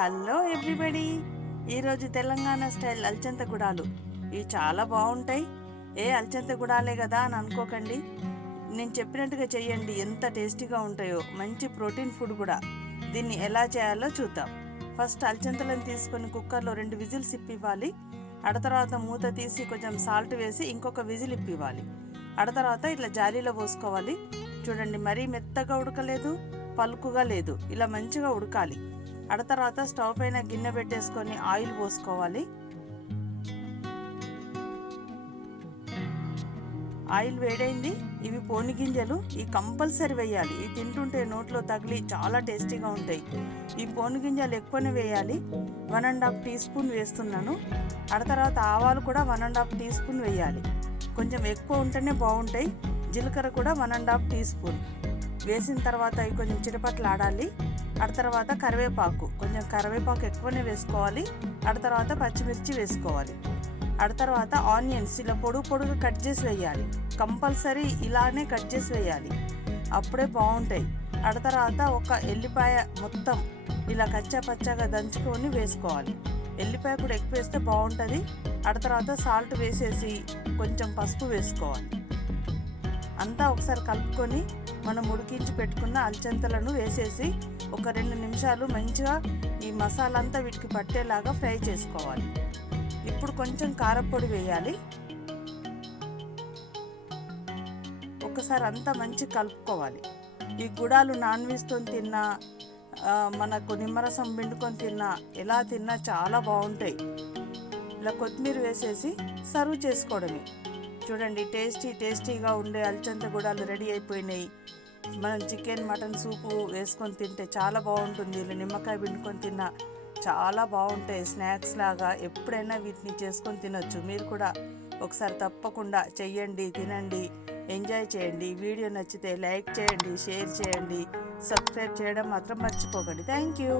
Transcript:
Hello everybody, ఈరోజు Telangana style అల్చంత గుడాలు. ఇవి చాలా బాగుంటాయి. అల్చంత గుడాలే కదా అని అనుకోకండి, నేను చెప్పినట్టుగా చెయ్యండి. ఎంత టేస్టీగా ఉంటాయో, మంచి ప్రోటీన్ ఫుడ్ కూడా. దీన్ని ఎలా చేయాలో చూద్దాం. ఫస్ట్ అల్చంతలను తీసుకొని కుక్కర్లో 2 విజిల్స్ ఇప్పివ్వాలి. తర్వాత మూత తీసి కొంచెం సాల్ట్ వేసి ఇంకొక విజిల్ ఇప్పివ్వాలి. తర్వాత ఇట్లా జాలీలో పోసుకోవాలి. చూడండి, మరీ మెత్తగా ఉడకలేదు, పలుకుగా లేదు, ఇలా మంచిగా ఉడకాలి. తర్వాత స్టవ్ పైన గిన్నె పెట్టేసుకొని ఆయిల్ పోసుకోవాలి. ఆయిల్ వేడైంది. ఇవి పోని గింజలు, ఇవి కంపల్సరీ వేయాలి. ఇవి తింటుంటే నోట్లో తగిలి చాలా టేస్టీగా ఉంటాయి. ఈ పోని గింజలు ఎక్కువనే వేయాలి. 1.5 టీ స్పూన్ వేస్తున్నాను. తర్వాత ఆవాలు కూడా 1.5 టీ స్పూన్ వేయాలి. కొంచెం ఎక్కువ ఉంటేనే బాగుంటాయి. జీలకర్ర కూడా 1.5 టీ స్పూన్ వేసిన తర్వాత ఇవి కొంచెం చిటపట్లు ఆడాలి. తర్వాత కరివేపాకు ఎక్కువనే వేసుకోవాలి. తర్వాత పచ్చిమిర్చి వేసుకోవాలి. తర్వాత ఆనియన్స్ ఇలా పొడుగుగా కట్ చేసి వేయాలి. కంపల్సరీ ఇలానే కట్ చేసి వేయాలి, అప్పుడే బాగుంటాయి. తర్వాత ఒక ఎల్లిపాయ మొత్తం ఇలా కచ్చా పచ్చగా దంచుకొని వేసుకోవాలి. ఎల్లిపాయ కూడా ఎక్కువ వేస్తే బాగుంటుంది. తర్వాత సాల్ట్ వేసేసి కొంచెం పసుపు వేసుకోవాలి. అంతా ఒకసారి కలుపుకొని మనం ఉడికించి పెట్టుకున్న అల్చంతలను వేసేసి ఒక 2 నిమిషాలు మంచిగా ఈ మసాలా అంతా వీటికి పట్టేలాగా ఫ్రై చేసుకోవాలి. ఇప్పుడు కొంచెం కారపొడి వేయాలి. ఒకసారి అంతా మంచి కలుపుకోవాలి. ఈ గుడాలు నాన్ వెజ్తో తిన్నా, మనకు నిమ్మరసం పిండుకొని తిన్నా, ఎలా తిన్నా చాలా బాగుంటాయి. ఇలా కొత్తిమీర వేసేసి సర్వ్ చేసుకోవడమే. చూడండి, టేస్టీగా ఉండే అల్చంత గుడాలు రెడీ అయిపోయినాయి. మనం చికెన్ మటన్ సూపు వేసుకొని తింటే చాలా బాగుంటుంది. ఇలా నిమ్మకాయ పిండుకొని తిన్నా చాలా బాగుంటాయి. స్నాక్స్ లాగా ఎప్పుడైనా వీటిని చేసుకొని తినొచ్చు. మీరు కూడా ఒకసారి తప్పకుండా చెయ్యండి, తినండి, ఎంజాయ్ చేయండి. వీడియో నచ్చితే లైక్ చేయండి, షేర్ చేయండి, సబ్స్క్రైబ్ చేయడం మాత్రం మర్చిపోకండి. Thank you.